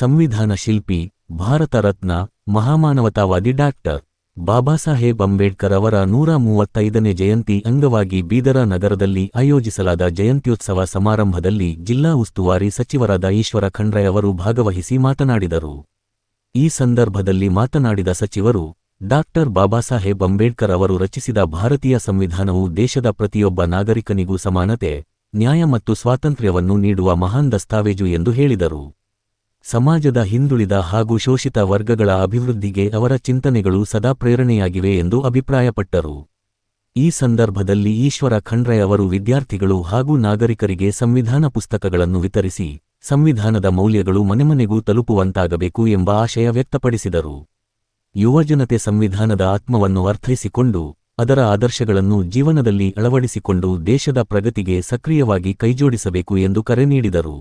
ಸಂವಿಧಾನ ಶಿಲ್ಪಿ, ಭಾರತ ರತ್ನ, ಮಹಾಮಾನವತಾವಾದಿ ಡಾಕ್ಟರ್ ಬಾಬಾಸಾಹೇಬ್ ಅಂಬೇಡ್ಕರ್ ಅವರ 135ನೇ ಜಯಂತಿ ಅಂಗವಾಗಿ ಬೀದರ ನಗರದಲ್ಲಿ ಆಯೋಜಿಸಲಾದ ಜಯಂತ್ಯೋತ್ಸವ ಸಮಾರಂಭದಲ್ಲಿ ಜಿಲ್ಲಾ ಉಸ್ತುವಾರಿ ಸಚಿವರಾದ ಈಶ್ವರ ಖಂಡ್ರೆ ಅವರು ಭಾಗವಹಿಸಿ ಮಾತನಾಡಿದರು. ಈ ಸಂದರ್ಭದಲ್ಲಿ ಮಾತನಾಡಿದ ಸಚಿವರು, ಡಾಕ್ಟರ್ ಬಾಬಾಸಾಹೇಬ್ ಅಂಬೇಡ್ಕರ್ ಅವರು ರಚಿಸಿದ ಭಾರತೀಯ ಸಂವಿಧಾನವು ದೇಶದ ಪ್ರತಿಯೊಬ್ಬ ನಾಗರಿಕನಿಗೂ ಸಮಾನತೆ, ನ್ಯಾಯ ಮತ್ತು ಸ್ವಾತಂತ್ರ್ಯವನ್ನು ನೀಡುವ ಮಹಾನ್ ದಸ್ತಾವೇಜು ಎಂದು ಹೇಳಿದರು. ಸಮಾಜದ ಹಿಂದುಳಿದ ಹಾಗೂ ಶೋಷಿತ ವರ್ಗಗಳ ಅಭಿವೃದ್ಧಿಗೆ ಅವರ ಚಿಂತನೆಗಳು ಸದಾ ಪ್ರೇರಣೆಯಾಗಿವೆ ಎಂದು ಅಭಿಪ್ರಾಯಪಟ್ಟರು. ಈ ಸಂದರ್ಭದಲ್ಲಿ ಈಶ್ವರ ಖಂಡ್ರೆ ಅವರು ವಿದ್ಯಾರ್ಥಿಗಳು ಹಾಗೂ ನಾಗರಿಕರಿಗೆ ಸಂವಿಧಾನ ಪುಸ್ತಕಗಳನ್ನು ವಿತರಿಸಿ, ಸಂವಿಧಾನದ ಮೌಲ್ಯಗಳು ಮನೆಮನೆಗೂ ತಲುಪುವಂತಾಗಬೇಕು ಎಂಬ ಆಶಯ ವ್ಯಕ್ತಪಡಿಸಿದರು. ಯುವಜನತೆ ಸಂವಿಧಾನದ ಆತ್ಮವನ್ನು ಅರ್ಥೈಸಿಕೊಂಡು, ಅದರ ಆದರ್ಶಗಳನ್ನು ಜೀವನದಲ್ಲಿ ಅಳವಡಿಸಿಕೊಂಡು ದೇಶದ ಪ್ರಗತಿಗೆ ಸಕ್ರಿಯವಾಗಿ ಕೈಜೋಡಿಸಬೇಕು ಎಂದು ಕರೆ ನೀಡಿದರು.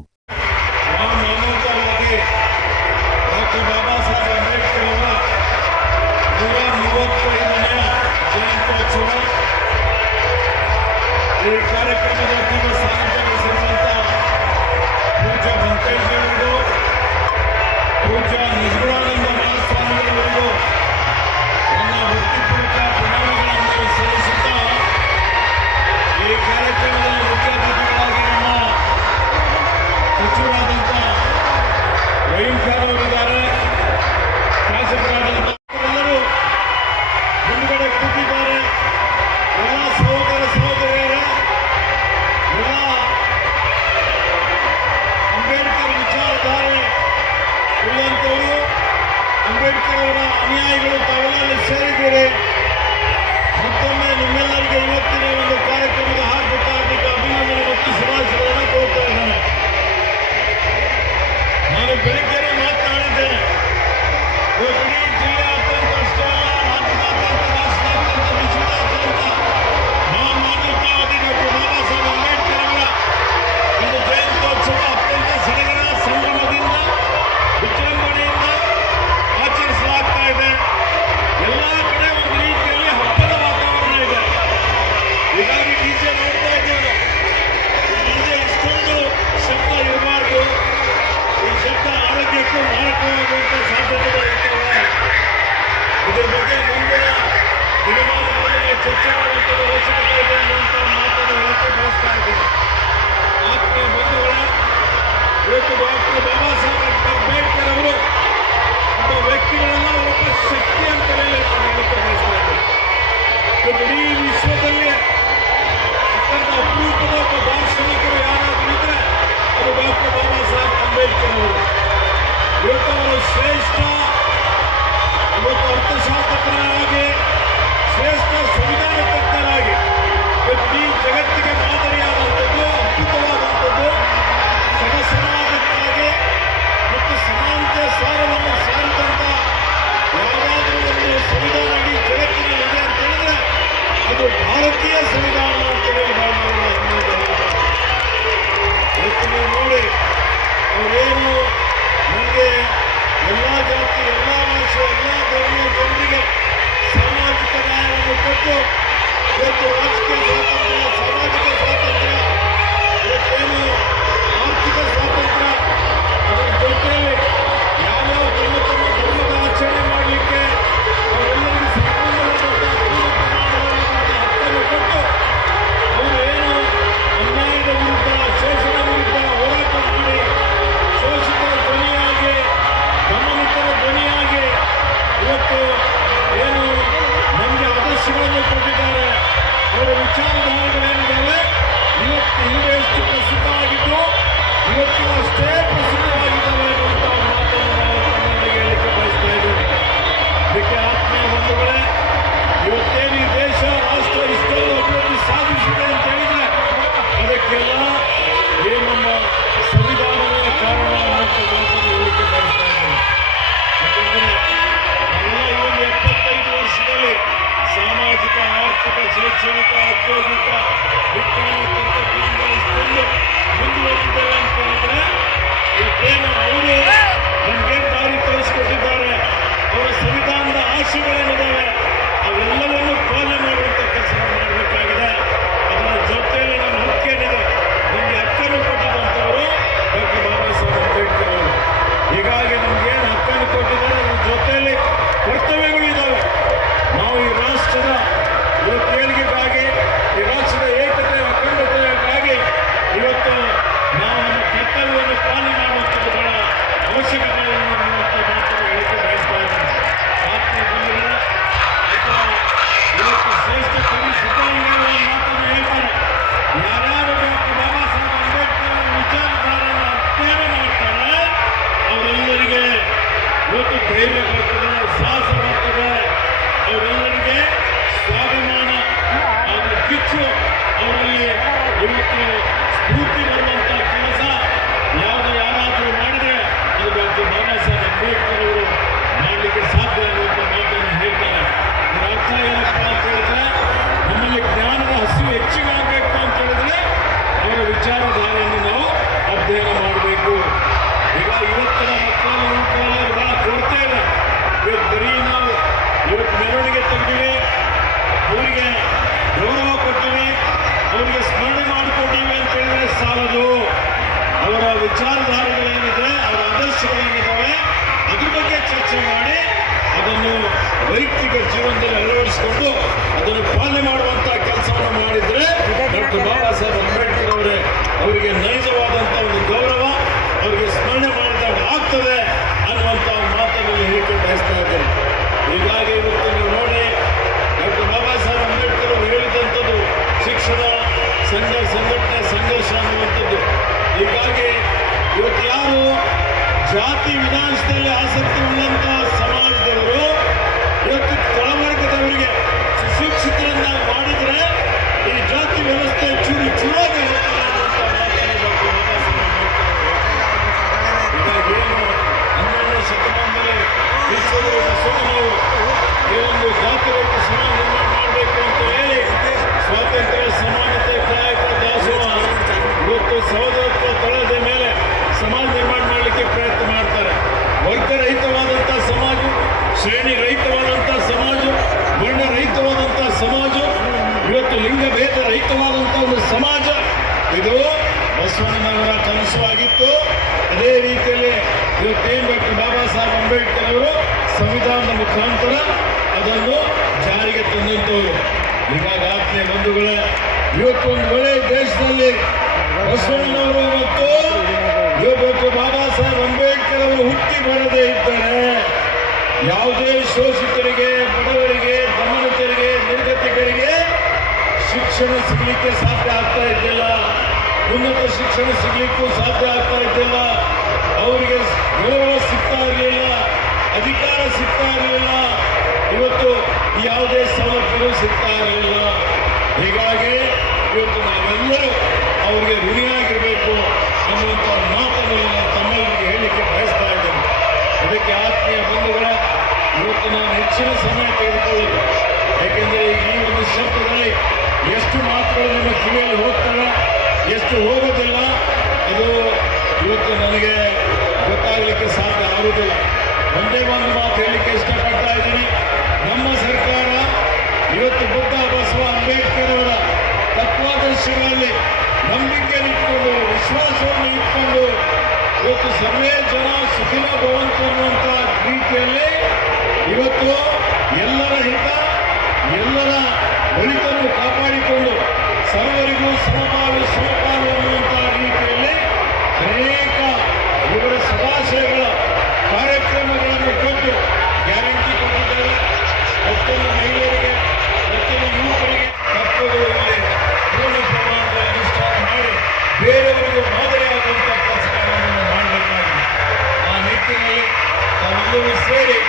ಈ ಕಾರ್ಯಕ್ರಮದಲ್ಲಿ ಸಾರ್ವಜನಿಕರಿರುವಂಥ ಪೂಜ್ಯ ವೆಂಕಟೇಶ್ವರರು, ಪೂಜ್ಯ ನಿಜಗುಣಾನಂದ ಮಹಾಸ್ವಾಮಿಗಳವರಿಗೂ ನನ್ನ ವೃತ್ತಿಪೂರ್ವಕ ಪ್ರಣಾಮಗಳನ್ನು ಸಲ್ಲಿಸುತ್ತಾ, ಈ ಕಾರ್ಯಕ್ರಮದಲ್ಲಿ ಮುಖ್ಯ ಅತಿಥಿಗಳಾಗಿ ನಮ್ಮ ಸಚಿವರಾದಂಥ ರಹೀಂ ಖಾನ್ ಅವರಿದ್ದಾರೆ, ಶಾಸಕರಾದಂಥ ಎಲ್ಲರೂ ಮುಂದುಗಡೆ ಕೂತಿದ್ದಾರೆ. ಎಲ್ಲ ಸಹೋದರ ಸಹೋದರಿಯರೇ, ಎಲ್ಲ ಅಂಬೇಡ್ಕರ್ ವಿಚಾರಧಾರೆ ಇರುವಂಥವರು, ಅಂಬೇಡ್ಕರ್ ಅವರ ಅನುಯಾಯಿಗಳು ತಾವೆಲ್ಲ ಸೇರಿದ್ದೀರಿ. ಮತ್ತೊಮ್ಮೆ ನಿಮ್ಮೆಲ್ಲರಿಗೆ ಇವತ್ತಿನ ಒಂದು ಕಾರ್ಯಕ್ರಮದ ಹಾರ್ದಿಕ ಅಭಿನಂದನೆ ಮತ್ತು ಶುಭಾಶಯಗಳನ್ನು ಕೋರ್ತಾ ಇದ್ದೇನೆ. ನಾನು ಬೆಳಿಗ್ಗೆ ಮಾತನಾಡಿದ್ದೇನೆ, ಇಡೀ ಜಿಲ್ಲೆಯಾದ್ಯಂತ ಅಷ್ಟೇ ಅಲ್ಲ, ರಾಜ್ಯದಾದ್ಯಂತ, ರಾಷ್ಟ್ರಾದ್ಯಂತ, ವಿಶ್ವದಾದ್ಯಂತ ಮಹಾಮಾನವತಾವಾದಿ ಡಾಕ್ಟರ್ ಬಾಬಾ ಸಾಹೇಬ್ ಅಂಬೇಡ್ಕರ್ ಅವರ ಒಂದು ಜಯಂತ್ಯೋತ್ಸವ ಅತ್ಯಂತ ಸಡಗರ ಸಂಭ್ರಮದಿಂದ, ವಿಜೃಂಭಣೆಯಿಂದ ಆಚರಿಸಲಾಗ್ತಾ ಇದೆ. ಎಲ್ಲ ಕಡೆ ಒಂದು ರೀತಿಯಲ್ಲಿ ಹಬ್ಬದ ವಾತಾವರಣ ಇದೆ. ಹೀಗಾಗಿ ಡಿಜೆ ನೋಡ್ತಾ ಇದ್ದೇವೆ. ಡಿಜೆ ಇಷ್ಟೊಂದು ಶಬ್ದ ಇರಬಾರ್ದು. ಈ ಶಬ್ದ ಆರೋಗ್ಯಕ್ಕೂ ಮಾರಕವಾಗುವಂಥ ಸಾಧ್ಯತೆಗಳು ಇರ್ತವೆ. ಇದ್ರ ಬಗ್ಗೆ ಮುಂದಿನ ದಿನಮಾನಗಳಲ್ಲಿ ಚರ್ಚೆ ಮಾಡುವಂಥದ್ದು ಅವಶ್ಯಕತೆ ಇದೆ ಅನ್ನುವಂಥ ಮಾತನ್ನು ಹೇಳಕ್ಕೆ ಬಯಸ್ತಾ ಇದ್ದೀನಿ. ಆತ್ಮೀಯ ಬಂಧುಗಳೇ, ಇವತ್ತು ಡಾಕ್ಟರ್ ಬಾಬಾ ಸಾಹೇಬ್ ಅಂಬೇಡ್ಕರ್ ಅವರು ಒಬ್ಬ ವ್ಯಕ್ತಿಗಳನ್ನ ಒಬ್ಬ ಶಕ್ತಿ ಅಂತ ಹೇಳಿ ನಾನು ಹೇಳಕ್ಕೆ ಬಯಸ್ತಾ ಇದ್ದೀನಿ. ಇವತ್ತು ಇಡೀ ವಿಶ್ವದಲ್ಲಿ ಅತ್ಯಂತ ಅಪರೂಪದ ಒಬ್ಬ ದಾರ್ಶನಿಕರು ಯಾರಾದರೂ ಇದ್ರೆ ಅದು ಡಾಕ್ಟರ್ ಬಾಬಾ ಸಾಹೇಬ್ ಅಂಬೇಡ್ಕರ್ ಅವರು. ಇವತ್ತು ಅವರು ಶ್ರೇಷ್ಠ ಅರ್ಥಶಾಸ್ತ್ರಜ್ಞರಾಗಿ, ಶ್ರೇಷ್ಠ ಸಂವಿಧಾನ ತಜ್ಞರಾಗಿ ಇಡೀ ಜಗತ್ತಿಗೆ ಮಾದರಿಯಾದಂಥದ್ದು, ಅದ್ಭುತವಾದಂಥದ್ದು, ಸಮಾಜಕ್ಕಾಗಿ ಮತ್ತು ಸಮಾನತೆಯ ಸಾರವನ್ನು ಸಾರಿದಂಥ ಯಾವುದಾದ್ರೂ ಒಂದು ಸಂವಿಧಾನ ಇಡೀ ಜಗತ್ತಿನಲ್ಲಿ ಇದೆ ಅಂತ ಹೇಳಿದ್ರೆ ಅದು ಭಾರತೀಯ ಸಂವಿಧಾನ ಅಂತ ಹೇಳಿ ಇವತ್ತು ನೀವು ನೋಡಿ, ಅವರೇನು ನಮಗೆ ಎಲ್ಲ ಜಾತಿ, ಎಲ್ಲ ಭಾಷೆ, ಎಲ್ಲ ಧರ್ಮೀಯ ಜನರಿಗೆ ಸಾಮಾಜಿಕ ನ್ಯಾಯವನ್ನು ಕೊಟ್ಟು ಇವತ್ತು ರಾಜಕೀಯ ಸ್ವಾತಂತ್ರ್ಯ, ಸಾಮಾಜಿಕ ಸ್ವಾತಂತ್ರ್ಯ, ಇವತ್ತೇನು ಆರ್ಥಿಕ ಸ್ವಾತಂತ್ರ್ಯ, ಅದರ ಜೊತೆಯಲ್ಲಿ ಯಾವ್ಯಾವ ತಮ್ಮ ಧರ್ಮದ ಆಚರಣೆ ಮಾಡಲಿಕ್ಕೆ ಅವರೆಲ್ಲರಿಗೂ ಸಂಪೂರ್ಣವಾದಂತಹ ಪೂರ್ಣ ಪ್ರಮಾಣವಾದಂತಹ ಹಕ್ಕನ್ನು ಕೊಟ್ಟು ಅವರು ಏನು ಅನ್ಯಾಯದ ವಿರುದ್ಧ, ಶೋಷಣೆ ವಿರುದ್ಧ ಹೋರಾಟ ಮಾಡಿ ಶೋಷಿತರ ಧೈರ್ಯ ಬರ್ತದೆ, ಸಾಹಸ ಬರ್ತದೆ. ಅವರೆಲ್ಲರಿಗೆ ಸ್ವಾಭಿಮಾನ, ಅವರ ಕಿಚ್ಚು ಅವರಲ್ಲಿ ಇವತ್ತು ಸ್ಫೂರ್ತಿ ಬರುವಂತ ಕೆಲಸ ಯಾರಾದರೂ ಮಾಡಿದ್ರೆ ಅದು ಡಾಕ್ಟರ್ ಬಾಬಾ ಸಾಹೇಬ್ ಅಂಬೇಡ್ಕರ್ ಅವರು ಮಾಡಲಿಕ್ಕೆ ಸಾಧ್ಯ ಅನ್ನುವಂಥ ಮಾತನ್ನು ಹೇಳ್ತಾರೆ. ಇದರ ಅರ್ಥ ಏನಪ್ಪ ಅಂತ ಹೇಳಿದ್ರೆ, ನಮ್ಮಲ್ಲಿ ಜ್ಞಾನದ ಹಸಿವು ಹೆಚ್ಚಿಗಾಗಬೇಕು ಅಂತ ಹೇಳಿದ್ರೆ ಅವರ ವಿಚಾರಧಾರೆಯನ್ನು ನಾವು ಅಧ್ಯಯನ ಮಾಡಬೇಕು. ಈಗ ಇವತ್ತಿನ ಮಕ್ಕಳಲ್ಲಿ ಬಹಳ ಕೊರತೆ ಇದೆ. ಇವತ್ತು ಬರೀ ನಾವು ಇವತ್ತು ಮೆರವಣಿಗೆ ತೆಗೆದಿವಿ, ಅವರಿಗೆ ಗೌರವ ಕೊಟ್ಟಿವಿ, ಅವರಿಗೆ ಸ್ಮರಣೆ ಮಾಡಿಕೊಟ್ಟಿವಿ ಅಂತ ಹೇಳಿದ್ರೆ ಸಾಲದು. ಅವರ ವಿಚಾರಧಾರೆಗಳೇನಿದೆ, ಅವರ ಆದರ್ಶಗಳೇನಿದ್ದಾವೆ, ಅದ್ರ ಬಗ್ಗೆ ಚರ್ಚೆ ಮಾಡಿ ಅದನ್ನು ವೈಯಕ್ತಿಕ ಜೀವನದಲ್ಲಿ ಅಳವಡಿಸಿಕೊಂಡು ಅದನ್ನು ಪಾಲನೆ ಮಾಡುವಂತ ಕೆಲಸವನ್ನು ಮಾಡಿದ್ರೆ ಡಾಕ್ಟರ್ ಬಾಬಾ ಸಾಹೇಬ್ ಅಂಬೇಡ್ಕರ್ ಅವರಿಗೆ ನೈಜವಾದಂತ ಒಂದು ಗೌರವ, ಅವರಿಗೆ ಸ್ಮರಣೆ ಮಾಡಿದಾಗ ಆಗ್ತದೆ ಅನ್ನುವಂತ ಮಾತನ್ನು ಹೇಳಿಕೆ ಬಯಸ್ತಾ ಇದ್ದೇನೆ. ಹೀಗಾಗಿ ಇವತ್ತು ನೀವು ನೋಡಿ, ಡಾಕ್ಟರ್ ಬಾಬಾ ಸಾಹೇಬ್ ಅಂಬೇಡ್ಕರ್ ಅವರು ಹೇಳಿದಂಥದ್ದು ಶಿಕ್ಷಣ, ಸಂಘಟನೆ, ಸಂಘರ್ಷ ಅನ್ನುವಂಥದ್ದು. ಹೀಗಾಗಿ ಇವತ್ತು ಯಾರು ಜಾತಿ ವಿನಾಶದಲ್ಲಿ ಆಸಕ್ತಿ ಉಳ್ಳಂತ ಸಮಾಜದವರು ಇವತ್ತು ತಳವರ್ಗದವರಿಗೆ ಸುಶಿಕ್ಷಿತರನ್ನ ಮಾಡಿದ್ರೆ ಈ ಜಾತಿ ವ್ಯವಸ್ಥೆ ಚೂರು ಚೂರಾಗಿ ಹೋಗ್ತದೆ ಅನ್ನುವಂಥ ಮಾತನ್ನು ಡಾಕ್ಟರ್ ಬಾಬಾ ಸಾಹೇಬ್ ಅಂಬೇಡ್ಕರ್ ಹೀಗಾಗಿ ಏನು 12ನೇ ಶತಮಾನದಲ್ಲಿ ವಿಶ್ವದಲ್ಲಿ ಬಸವಣ್ಣನವರು ಈ ಒಂದು ಜಾತಿ ರಹಿತ ಸಮಾಜ ನಿರ್ಮಾಣ ಮಾಡಬೇಕು ಅಂತ ಹೇಳಿ ಸ್ವಾತಂತ್ರ್ಯ, ಸಮಾನತೆ, ಕಾಯಕ, ದಾಸೋಹ ಇವತ್ತು ಸಹೋದರತ್ವ ತಳದ ಮೇಲೆ ಸಮಾಜ ನಿರ್ಮಾಣ ಮಾಡಲಿಕ್ಕೆ ಪ್ರಯತ್ನ ಮಾಡ್ತಾರೆ. ವರ್ಗರಹಿತವಾದಂಥ ಸಮಾಜ, ಶ್ರೇಣಿ ರಹಿತವಾದಂಥ ಸಮಾಜ, ವರ್ಣರಹಿತವಾದಂಥ ಸಮಾಜ, ಇವತ್ತು ಲಿಂಗಭೇದ ರಹಿತವಾದಂಥ ಒಂದು ಸಮಾಜ, ಇದು ಬಸವಣ್ಣನವರ ಕನಸು ಆಗಿತ್ತು. ಅದೇ ರೀತಿಯಲ್ಲಿ ಇವತ್ತೇನು ಡಾಕ್ಟರ್ ಬಾಬಾ ಸಾಹೇಬ್ ಅಂಬೇಡ್ಕರ್ ಅವರು ಸಂವಿಧಾನದ ಮುಖಾಂತರ ಅದನ್ನು ಜಾರಿಗೆ ತಂದಂಥವರು. ಹೀಗಾಗಿ ಆತ್ಮೀಯ ಬಂಧುಗಳೇ, ಇವತ್ತು ಒಂದು ವೇಳೆ ದೇಶದಲ್ಲಿ ಬಸವಣ್ಣನವರು ಇವತ್ತು ಡಾಕ್ಟರ್ ಬಾಬಾ ಸಾಹೇಬ್ ಅಂಬೇಡ್ಕರ್ ಅವರು ಹುಟ್ಟಿ ಬರದೇ ಇದ್ದರೆ ಯಾವುದೇ ಶೋಷಿತರಿಗೆ, ಬಡವರಿಗೆ, ದಮನಿತರಿಗೆ, ನಿರ್ಗತಿಕರಿಗೆ ಶಿಕ್ಷಣ ಸಿಗಲಿಕ್ಕೆ ಸಾಧ್ಯ ಆಗ್ತಾ ಇದ್ದಿಲ್ಲ. ಉನ್ನತ ಶಿಕ್ಷಣ ಸಿಗಲಿಕ್ಕೂ ಸಾಧ್ಯ ಆಗ್ತಾ ಇದ್ದಿಲ್ಲ. ಅವರಿಗೆ ಗೌರವ ಸಿಗ್ತಾ ಇರಲಿಲ್ಲ, ಅಧಿಕಾರ ಸಿಗ್ತಾ ಇರಲಿಲ್ಲ, ಇವತ್ತು ಯಾವುದೇ ಸೌಲಭ್ಯಗಳು ಸಿಗ್ತಾ ಇರಲಿಲ್ಲ. ಹೀಗಾಗಿ ಇವತ್ತು ನಾವೆಲ್ಲರೂ ಅವರಿಗೆ ಋಣಿಯಾಗಿರಬೇಕು ಅನ್ನುವಂಥ ಮಾತನ್ನು ನಾನು ತಮ್ಮೆಲ್ಲರಿಗೆ ಹೇಳಲಿಕ್ಕೆ ಬಯಸ್ತಾ ಇದ್ದೇನೆ. ಅದಕ್ಕೆ ಆತ್ಮೀಯ ಬಂಧುಗಳ ಇವತ್ತು ನಾನು ಹೆಚ್ಚಿನ ಸಮಯ ತೆಗೆದುಕೊಳ್ಳೋದು, ಯಾಕೆಂದರೆ ಈ ಒಂದು ಶಬ್ದದಲ್ಲಿ ಎಷ್ಟು ಮಾತುಗಳು ನಿಮ್ಮ ಕಿವಿಯಲ್ಲಿ ಹೋಗ್ತವೆ, ಎಷ್ಟು ಹೋಗೋದಿಲ್ಲ, ಅದು ಇವತ್ತು ನನಗೆ ಗೊತ್ತಾಗಲಿಕ್ಕೆ ಸಾಧ್ಯ ಆಗುವುದಿಲ್ಲ. ಒಂದೇ ಒಂದು ಮಾತು ಹೇಳಲಿಕ್ಕೆ ಇಷ್ಟಪಡ್ತಾ ಇದ್ದೀನಿ. ನಮ್ಮ ಸರ್ಕಾರ ಇವತ್ತು ಬುದ್ಧ, ಬಸವ, ಅಂಬೇಡ್ಕರ್ ಅವರ ತತ್ವಾದರ್ಶಗಳಲ್ಲಿ ನಂಬಿಕೆಯನ್ನು ಇಟ್ಕೊಂಡು, ವಿಶ್ವಾಸವನ್ನು ಇಟ್ಕೊಂಡು ಇವತ್ತು ಸರ್ವೇ ಜನ ಸುಖಿನೋ ಭವಂತು ಅನ್ನುವಂಥ ರೀತಿಯಲ್ಲಿ ಇವತ್ತು ಎಲ್ಲರ ಹಿತ, ಎಲ್ಲರ ಒಳಿತನ್ನು ಕಾಪಾಡಿಕೊಂಡು ಸರ್ವರಿಗೂ ಸಮಪಾಲು ಅನ್ನುವಂಥ ರೀತಿಯಲ್ಲಿ ಅನೇಕ ಇವರ ಸದಾಶಯಗಳ ಕಾರ್ಯಕ್ರಮಗಳನ್ನು ಕೊಟ್ಟು ಗ್ಯಾರಂಟಿ ಕೊಟ್ಟಿದ್ದಾರೆ. ಪ್ರತಿಯೊಂದು ಮಹಿಳೆಯರಿಗೆ, ಪ್ರತಿಯೊಂದು ಯುವಕರಿಗೆ ತತ್ವಗಳಲ್ಲಿ ಪೂರ್ಣ ಪ್ರಮಾಣದಲ್ಲಿ ಅನುಷ್ಠಾನ ಮಾಡಿ ಬೇರೆಯವರಿಗೂ ಮಾದರಿಯಾಗುವಂಥ ಕೆಲಸ ಮಾಡಬೇಕಾಗಿದೆ. ಆ ನಿಟ್ಟಿನಲ್ಲಿ ತಾವೆಲ್ಲರೂ ಸೇರಿ